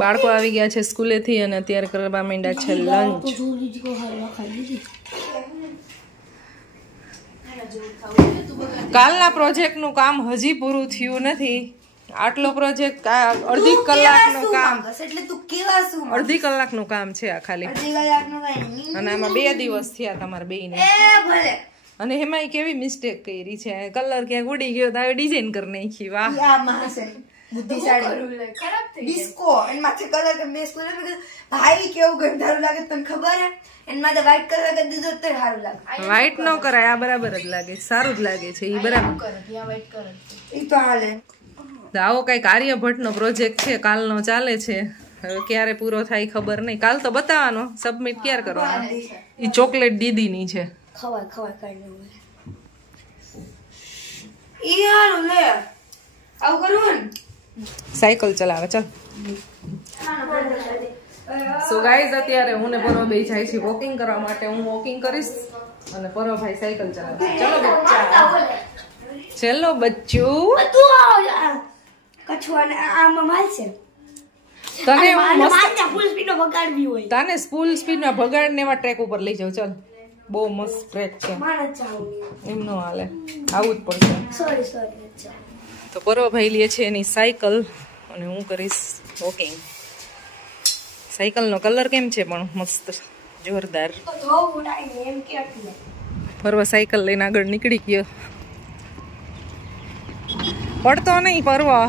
બાળકો આવી ગયા છે સ્કૂલેથી અને અત્યારે કરવા માંડ્યા છે લંચ. કાલના પ્રોજેક્ટનું કામ હજી પૂરું થયું નથી. આટલો પ્રોજેક્ટ અડધી કલાકનું કામ, અડધી કલાકનું કામ છે આ ખાલી. અને આમાં 2 દિવસ થયા તમારા બેયને. અને એમાં કેવી મિસ્ટેક કરી છે, કલર ક્યાંક ઉડી ગયો તો આવી ડિઝાઇન કરી નાખી. વાહ બુદ્ધિશાળી ડિસ્કો એન માથે કલર કે મેં સ્કૂલે ભાઈ કેવું ગંધારું લાગે તને ખબર હે? એન માથે વ્હાઈટ કલર કરી દીધો તો સારું લાગે. વ્હાઈટ નો કરાય, આ બરાબર જ લાગે, સારું જ લાગે છે. ઈ બરાબર ઈ તો હાલે. આવો કઈ આર્યભટ્ટનો પ્રોજેક્ટ છે, કાલનો ચાલે છે. હવે ક્યારે પૂરો થાય ખબર નહીં. કાલ તો બતાવવાનો, સબમિટ ક્યારે કરવાનો. ઈ ચોકલેટ દીદીની છે. ખવાય ખવાય કાઈ ન ઈ હારું લે આવું કરું ને. સાયકલ ચલાવે. ચાલ સો ગાઈઝ અત્યારે હું ને પરો બે જાય છે વોકિંગ કરવા માટે. હું વોકિંગ કરીશ અને પરો ભાઈ સાયકલ ચલાવે. ચલો બચ્ચા, ચલો બચ્ચું. કછવાને આમાં માલ છે. તને ફૂલ સ્પીડમાં ભગાડવી હોય, તને ફૂલ સ્પીડમાં ભગાડીને એવા ટ્રેક ઉપર લઈ જાવ. ચાલ બહુ મસ્ત ટ્રેક છે. એમ નો હાલે, આવું જ પડશે. સોરી. તો પરો ભાઈ લે છે એની સાયકલ અને હું કરીશ વોકિંગ. સાયકલનો કલર કેમ છે પણ મસ્ત જોરદાર. પરવા સાયકલ લઈને આગળ નીકળી ગયો. પડતો નહીં પરવા.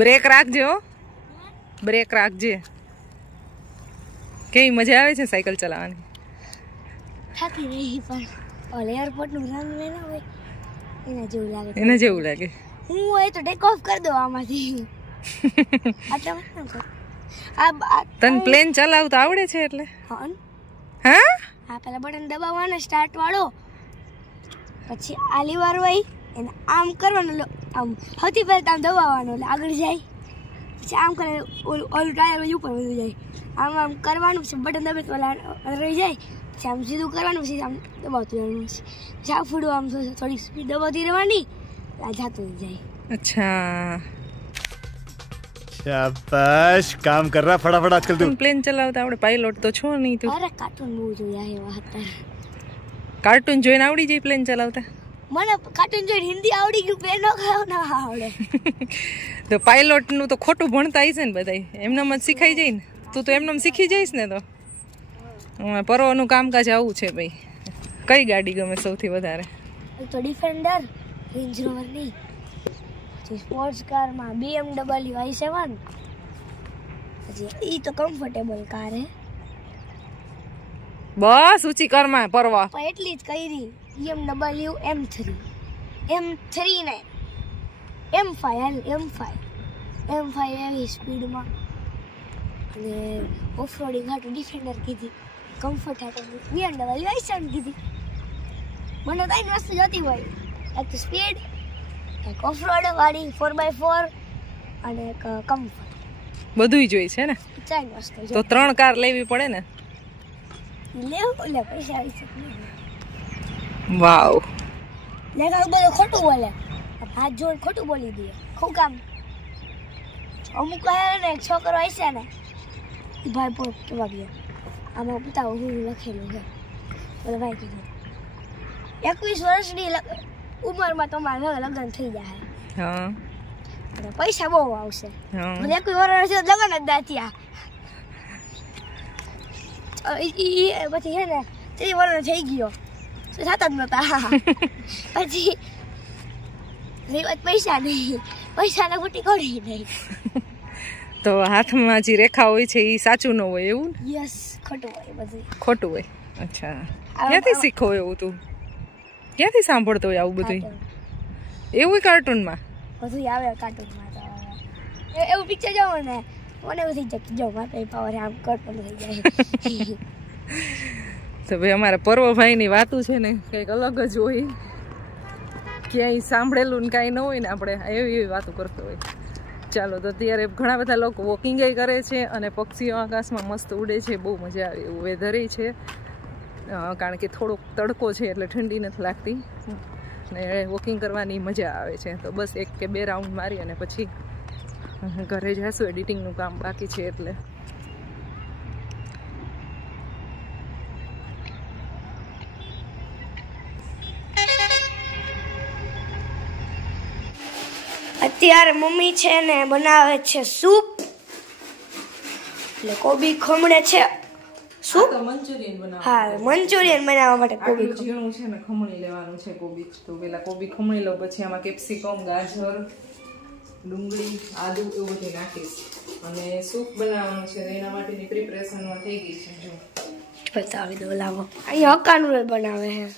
બ્રેક રાખજો, બ્રેક રાખજે. કેવી મજા આવે છે સાયકલ ચલાવવાની. થાકી રહી પણ ઓલ એરપોર્ટ નું રંગ લેના હોય એના જેવું લાગે. એના જેવું લાગે. હું હોય તો ટેક ઓફ કરી દો આમાંથી. આટલા વાત આ તને પ્લેન ચલાવતા આવડે છે એટલે? હા હા, પેલા બટન દબાવવાનો સ્ટાર્ટ વાળો, પછી આ લીવર હોય એને આમ કરવાનું, આમ સૌથી પહેલા આમ દબાવવાનો એટલે આગળ જાય. પછી આમ કરે ઓલું ટાયર હોય ઉપર વધી જાય. આમ આમ કરવાનું, પછી બટન દબાવે તો રહી જાય. પછી આમ સીધું કરવાનું, પછી આમ દબાવતું જવાનું. પછી આ ફૂડું આમ થોડી સ્પીડ દબાવતી રહેવાની, આ જાતું જાય. અચ્છા, શાબાશ, કામ કર રહા ફટાફટ આજકલ તું. પ્લેન ચલાવતા આવડે? પાયલોટ તો છો નહીં તું. અરે કાર્ટૂન બહુ જોયા એવા હતા. કાર્ટૂન જોઈને આવડી જાય પ્લેન ચલાવતા? મને કાર્ટૂન જોઈને હિન્દી આવડી ગયું, પ્લેન નો ના આવડે. તો પાયલોટ નું તો ખોટું ભણતા હશે ને બધાય, એમનામ જ શીખાઈ જાય ને. તું તો એમનામ શીખી જઈશ ને. તો પરવાનું કામકાજ આવું છે ભાઈ. કઈ ગાડી ગમે સૌથી વધારે? તો ડિફેન્ડર, રેન્જ રોવર ની. સ્પોર્ટ્સ કાર માં BMW i7. ઈ તો કમ્ફર્ટેબલ કાર હે. બસ ઊંચી કરમાં પરવા પણ એટલી જ કરી. BMW M3 ને M5 એવી સ્પીડમાં અને ઓફરોડિંગ હાટું ડિફેન્ડર કીધી, કમ્ફર્ટ હાટું BMW i7 કીધી. મને તો વસ્તુ જોતી હોય, એક તો સ્પીડ, એક ઓફરોડ વાળી 4x4 અને એક કમ્ફર્ટ. બધુંય જોઈ છે ને. ચાર વસ્તુ તો 3 કાર લેવી પડે ને. લેવું લે, પૈસા આવી શકે. વાવ, લેખા બધું ખોટું બોલે, હાથ જોડ ખોટું બોલી દે. શું કામ? અમુક ને એક છોકરો હશે ને, એ ભાઈ પોત કેવા ગયો, આમાં બતાવો હું લખેલું છે. બોલે ભાઈ કીધું 21 વર્ષની ઉંમરમાં તમારા લગ્ન થઈ જાય. હા, પૈસા બહુ આવશે. હા, 21 વર્ષ લગ્ન જ ના થયા. પછી છે ને 30 વર્ષ થઈ ગયો, થતા જ નતા. પછી પૈસા નહીં, પૈસાને ખોટી કોડી નહીં. તો હાથમાં જે રેખા હોય છે એ સાચું ન હોય એવું? યસ, ખોટું હોય બધું. ખોટું હોય. અચ્છા, ક્યાંથી શીખો એવું? તું ક્યાંથી સાંભળતો હોય આવું બધું? એવું કાર્ટૂનમાં બધું આવે. કાર્ટૂનમાં તો એવું પિક્ચર જોવો ને, મને એવું થઈ જાય જો મારે પાવર આમ કાર્ટૂન થઈ જાય. તો ભાઈ અમારા પર્વભાઈની વાતું છે ને કંઈક અલગ જ હોય. ક્યાંય સાંભળેલું ને કાંઈ ન હોય ને, આપણે એવી એવી વાતો કરતો હોય. ચાલો, તો અત્યારે ઘણા બધા લોકો વોકિંગ કરે છે અને પક્ષીઓ આકાશમાં મસ્ત ઉડે છે. બહુ મજા આવે એવું વેધર છે. કારણ કે થોડોક તડકો છે એટલે ઠંડી નથી લાગતી ને વોકિંગ કરવાની મજા આવે છે. તો બસ 1 કે 2 રાઉન્ડ મારી અને પછી ઘરે જઈશું. એડિટિંગનું કામ બાકી છે એટલે. અત્યારે મમ્મી છે ને બનાવે છે સૂપ, એટલે કોબી ખમણે છે. સૂપ મંચુરિયન બનાવવાનું. હા, મંચુરિયન બનાવવા માટે કોબી ઝીણું છે ને ખમણી લેવાનું છે કોબી. તો પેલા કોબી ખમણી લઉં, પછી આમાં કેપ્સિકમ, ગાજર, ડુંગળી, આદુ એવું બધું નાખીશ અને સૂપ બનાવવાનું છે. એના માટેની પ્રિપરેશનમાં થઈ ગઈ છે. જો બતાવી દો, લાવો. અહીં હક્કાનું બનાવે છે.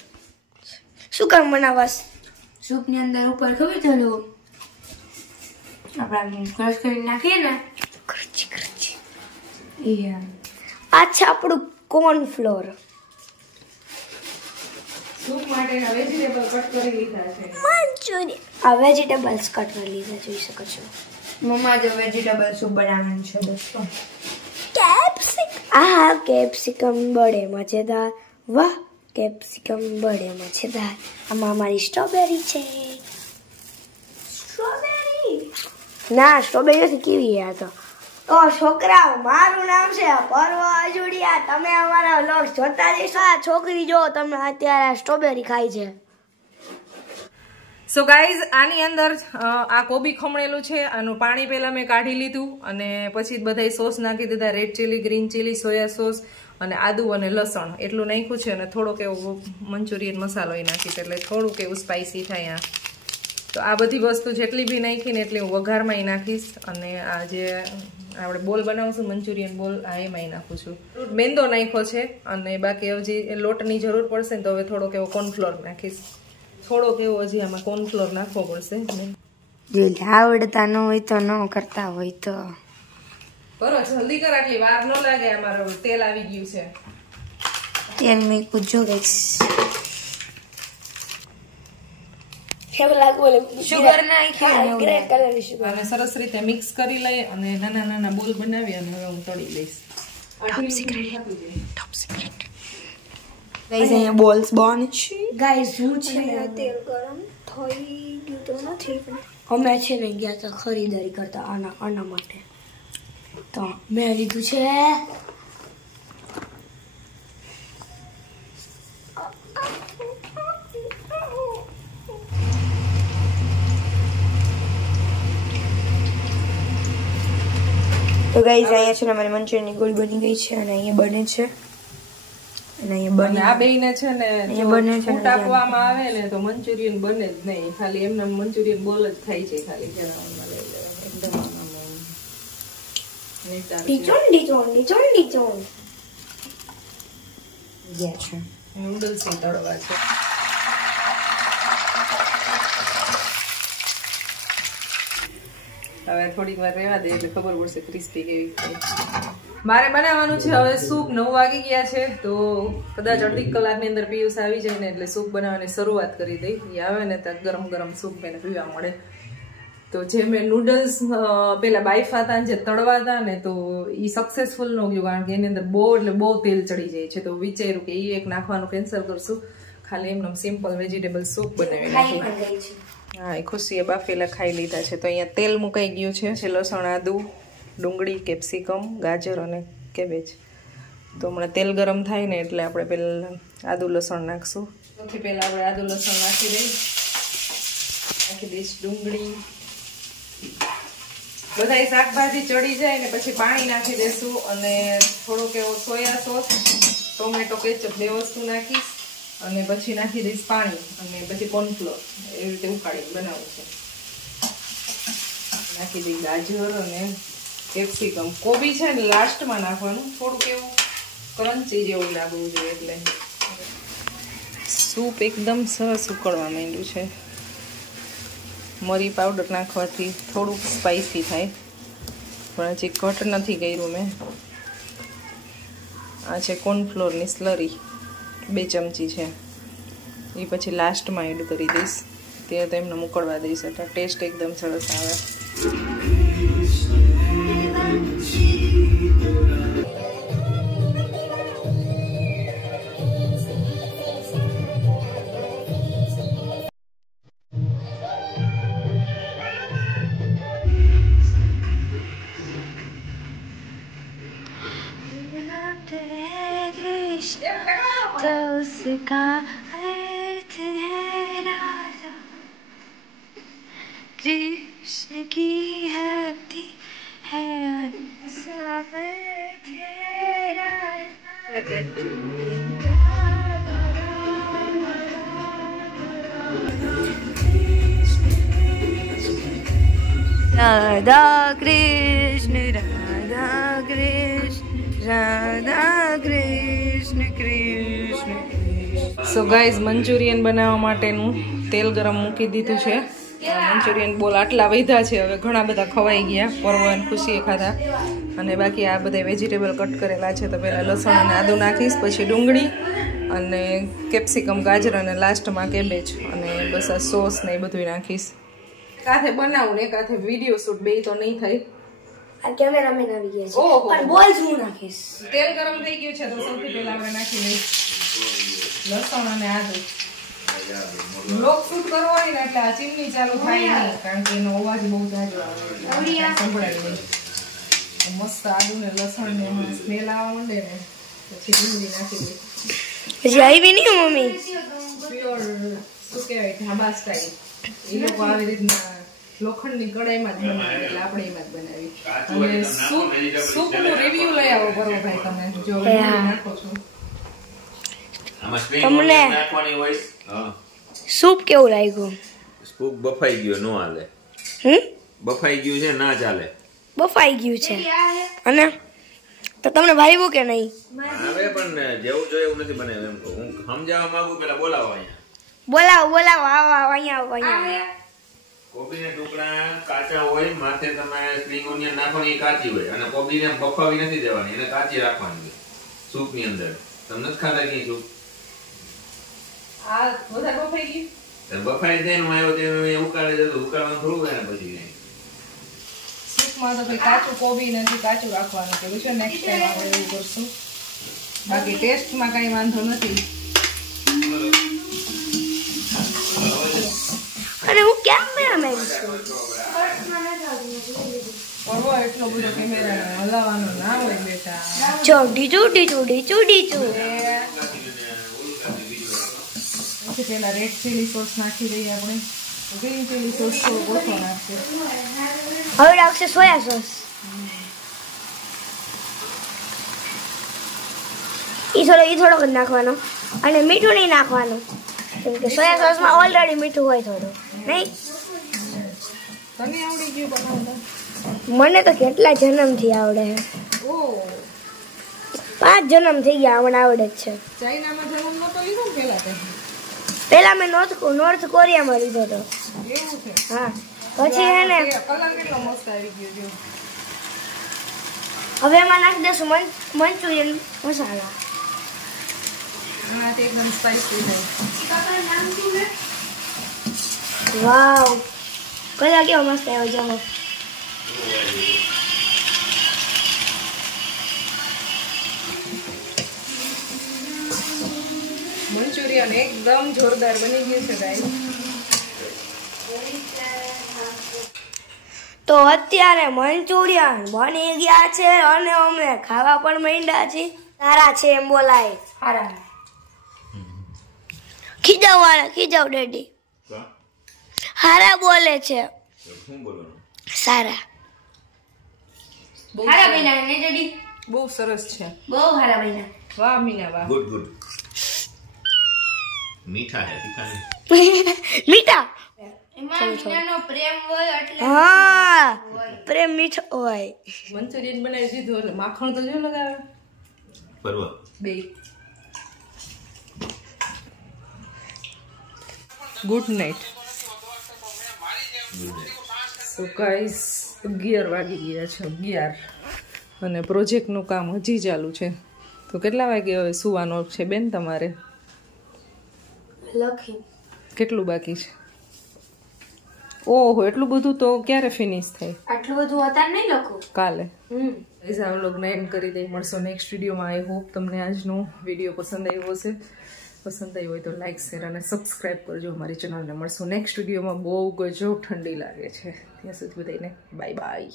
શું કામ બનાવસ? સૂપની અંદર ઉપર ખબર છે લો આપણે ક્રશ કરી નાખીએ ને, ક્રચી ક્રચી. આ છે આપણું કોર્નફ્લોર. સૂપ માટેના વેજીટેબલ કટ કરી લીધા છે. મંચુરિયન આ વેજીટેબલ્સ કટ કરી લીધા, જોઈ શકો છો. મમ્મા જો વેજીટેબલ સૂપ બનાવવાનું છે દોસ્તો. કેપ્સિકમ બડે મજેદાર. વાહ, કેપ્સિકમ બડે મજેદાર. આમાં અમારી સ્ટ્રોબેરી છે. સ્ટ્રોબેરી ના, સ્ટ્રોબેરી નથી, કીવી. આ તો છોકરાઓ, મારું નામ છે પર્વ અજુડિયા. તમે અમારા વ્લોગ જોતા જશો. આ છોકરી જો તમે અત્યારે સ્ટ્રોબેરી ખાય છે. સો ગાઈઝ, આની અંદર આ કોબી ખમણેલું છે. આનું પાણી પહેલા મેં કાઢી લીધું અને પછી બધા સોસ નાખી દીધા. Red chilli, green chilli, soya sauce અને આદુ અને લસણ એટલું નાખ્યું છે. અને થોડોક એવો મંચુરિયન મસાલો એ નાખીશ એટલે થોડુંક એવું સ્પાઇસી થાય. તો આ બધી વસ્તુ જેટલી બી નાખીને એટલી હું વઘારમાં નાખીશ. અને આ જે આપણે બોલ બનાવશું મંચુરિયન બોલ, આ એમાં નાખું છું. મેંદો નાખ્યો છે અને બાકી હજી લોટની જરૂર પડશે ને તો હવે થોડોક એવો કોર્નફ્લોર નાખીશ. થોડોક એવો હજી આમાં કોર્નફ્લોર નાખવો પડશે. આવડતા ન હોય તો ન કરતા હોય તો કરો, જલ્દી કર, આટલી વાર ન લાગે. અમારું તેલ આવી ગયું છે. તેલ મેં કુછ શુગર નાખી અને સરસ રીતે મિક્સ કરી લઈ અને નાના નાના બોલ બનાવી અને હવે હું તળી લઈશ. ગાઈઝ અહીંયા બોલ્સ બને છે. ગાઈઝ હું છે તેલ ગરમ થઈ ગયું તો નથી, અમે છે ને ગયા તો ખરીદારી કરતા આના માટે. તો મેં લીધું છે તો ગાઈઝ અહીંયા છે ને અમારી મંચુરિયનની ગોળી બની ગઈ છે અને અહીંયા બને છે. અને અહીંયા આ બેયને છે ને ફૂટ આપવામાં આવે ને તો મંચુરિયન બને જ નહીં. ખાલી એમના મંચુરિયન બોલ જ થાય છે. ખાલી જણાવવામાં લઈ લેવા. નૂડલ્સ તળવા છે. હવે થોડીક વાર રહેવા દે એટલે ખબર પડશે ક્રિસ્પી કેવી થાય. મારે બનાવવાનું છે હવે સૂપ. 9 વાગી ગયા છે તો કદાચ અડધી કલાકની અંદર પિયુષ આવી જાય ને એટલે સૂપ બનાવવાની શરૂઆત કરી દઈ. એ આવે ને ત્યાં ગરમ ગરમ સૂપ એને પીવા મળે. તો જે મેં નૂડલ્સ પેલા બાઈફા હતા જે તળવા હતા ને તો એ સક્સેસફુલ ન ગયું કારણ કે એની અંદર બહુ એટલે બહુ તેલ ચડી જાય છે. તો વિચાર્યું કે એ એક નાખવાનું કેન્સલ કરશું, ખાલી એમનો સિમ્પલ વેજીટેબલ સૂપ બનાવી નાખી. હા, એ ખુશીએ બાફેલા ખાઈ લીધા છે. તો અહીંયા તેલ મુકાઈ ગયું છે. લસણ, આદુ, ડુંગળી, કેપ્સિકમ, ગાજર અને કેબેજ. તો હમણાં તેલ ગરમ થાય ને એટલે આપણે પહેલાં આદુ લસણ નાખશું. સૌથી પહેલાં આપણે આદુ લસણ નાખી દઈશ ડુંગળી. બધા શાકભાજી ચડી જાય ને પછી પાણી નાખી દેશું અને થોડોક એવો સોયા સોસ, ટોમેટો કેચઅપ 2 વસ્તુ નાખીશ અને પછી નાખી દઈશ પાણી અને પછી કોર્નફ્લોર. એવી રીતે ઉકાળીને બનાવવું છે. નાખી દઈ ગાજર અને કેપ્સિકમ. કોબી છે ને લાસ્ટમાં નાખવાનું, થોડુંક એવું ક્રન્ચી જેવું લાગવું જોઈએ. એટલે સૂપ એકદમ સરસ ઉકળવા માંડ્યું છે. મરી પાવડર નાખવાથી થોડુંક સ્પાઇસી થાય પણ હજી કટ નથી કર્યું મેં. આ છે કોર્નફ્લોરની સ્લરી 2 ચમચી છે. એ પછી લાસ્ટમાં એડ કરી દઈશ. તે તો એમને ઉકળવા દઈશ એટલે ટેસ્ટ એકદમ સરસ આવે. तो उसका अर्थ है राधा, कृष्ण की हस्ती है सामर्थ है Radha. Radha Krishna Radha Krishna Radha Krishna Krishna. So guys Manchurian બનાવવા માટેનું તેલ ગરમ મૂકી દીધું છે. મંચુરિયન બોલ આટલા વધ્યા છે, હવે ઘણા બધા ખવાઈ ગયા. પરવન ખુશીએ ખાધા. અને બાકી આ બધા વેજીટેબલ કટ કરેલા છે. તો પહેલાં લસણ અને આદું નાખીશ, પછી ડુંગળી અને કેપ્સિકમ, ગાજર અને લાસ્ટમાં કેબેજ અને બસ આ સોસ ને એ બધું નાખીશ. કાથે બનાવું ને કાથે વિડીયો શૂટ બે તો નહીં થાય. આ કેમેરામેન આવી ગયા છે. ઓહો, પણ બોલ્સ હું નાખીશ. તેલ ગરમ થઈ ગયું છે તો સૌથી પહેલા આપણે નાખી દઈએ લસણ અને આદું. બ્લોગ શૂટ કરવો હોય ને એટલે આ ચીમની ચાલુ થાય નહીં, કારણ કે એનો અવાજ બહુ જાજો આવે, સંભળાય નહીં. મસ્ત આદુ ને લસણ ને સ્મેલ આવવા માંડે ને પછી ડુંગળી નાખી દઈએ. હજી આવી નહીં મમ્મી. પ્યોર શું કહેવાય ઢાબા સ્ટાઈલ. એ લોકો આવી રીતના લોખંડની કડાઈમાં જ બનાવે, એટલે આપણે એમાં જ બનાવી. અને સૂપનું રિવ્યુ લઈ આવો બરોબર ભાઈ તમે, જો નાખો છો. તમને સૂપ કેવું લાગ્યું? સૂપ બફાઈ ગયો, નો હાલે. બફાઈ ગયું છે, ના ચાલે. બફાઈ ગયું છે અને તો તમને ભાવ્યું કે નહીં? હવે પણ જેવું જોઈએ એવું નથી બનાવ્યું એમ કહું. હું સમજાવવા માંગુ, પેલા બોલાવો અહીંયા. બોલાવો આવો અહીંયા. કોબીના ટુકડા કાચા હોય, માથે તમે સ્પ્રિંગ ઓનિયન નાખવાની, એ કાચી હોય. અને કોબીને બફાવી નથી દેવાની, એને કાચી રાખવાની સૂપ ની અંદર. તમને નથી ખાતા કઈ સૂપ? આ વધારે બફાઈ ગયું. બફાઈ જાય ને આવ્યો તે ઉકાળે જતો, ઉકાળવાનું થોડું હોય ને પછી સૂપમાં તો ભાઈ કાચું કોબી નથી, કાચું રાખવાનું કીધું છે. નેક્સ્ટ ટાઈમ આપણે એવું કરશું. બાકી ટેસ્ટમાં કઈ વાંધો નથી. અને હું કેમેરામેન છું. પરવો એટલો બધો કેમેરા હલાવવાનો ના હોય બેટા. ચોડી. પછી પેલા રેડ ચીલી સોસ નાખી દઈએ આપણે. ગ્રીન ચીલી સોસ થોડું ઓછો નાખશે. હવે નાખશે સોયા સોસ. ઈ થોડોક જ નાખવાનો અને મીઠું નહીં નાખવાનું, કેમ કે સોયા સોસમાં ઓલરેડી મીઠું હોય થોડું. નહીં તને આવડી ગયું બનાવતા? મને તો કેટલા જન્મથી આવડે છે. ઓ 5 જન્મ થઈ ગયા મને આવડે જ છે. ચાઇનામાં જન્મ નતો લીધો ને પેલા તે? પેલા મેં નોર્થ કોરિયામાં લીધો હતો. એવું છે? હા. પછી હે ને કલર કેટલો મસ્ત આવી ગયો જો. હવે એમાં નાખી દેશું મંચુરિયન મસાલા. હા, તે એકદમ સ્પાઈસી થાય. વાવ, કલર કેવો મસ્ત આવ્યો જમો. મંચુરિયન એકદમ જોરદાર બની ગયું છે ગાઈસ. તો અત્યારે મંચુરિયન બની ગયા છે અને અમે ખાવા પણ માંડ્યા છીએ. સારા છે એમ બોલાય. સારા. ખીજાવ ડેડી. હારા બોલે છે. સારા. હારા બન્યા ને ડેડી? બહુ સરસ છે. બહુ હારા બન્યા. વાહ મીના વાહ. ગુડ. મીઠા હે, તીખા નહીં. મીઠા. એમાં મીનાનો પ્રેમ હોય એટલે હા, પ્રેમ મીઠો હોય. મંચુરિયન બનાવી દીધું એટલે માખણ તો જો લગાવે. પરવા બે. Good night. સો ગાઈસ 11 વાગી ગયા છે. 11 અને પ્રોજેક્ટનું કામ હજી ચાલુ છે. તો કેટલા વાગે હવે સુવાનો છે બેન તમારે? લખી કેટલું બાકી છે? ઓહો, એટલું બધું તો ક્યારે ફિનિશ થાય? આટલું બધું અત્યારે નહીં લખું. કાલે. આ વ્લોગને એન્ડ કરી દઈ. મળશો નેક્સ્ટ વિડીયોમાં. આઈ હોપ તમને આજનો વિડીયો પસંદ આવ્યો હશે. પસંદ આવ્યો હોય તો લાઈક, શેર અને સબસ્ક્રાઈબ કરજો અમારી ચેનલને. મળશું નેક્સ્ટ વિડીયોમાં. બહુ ગજબ ઠંડી લાગે છે. ત્યાં સુધી બધાને બાય બાય.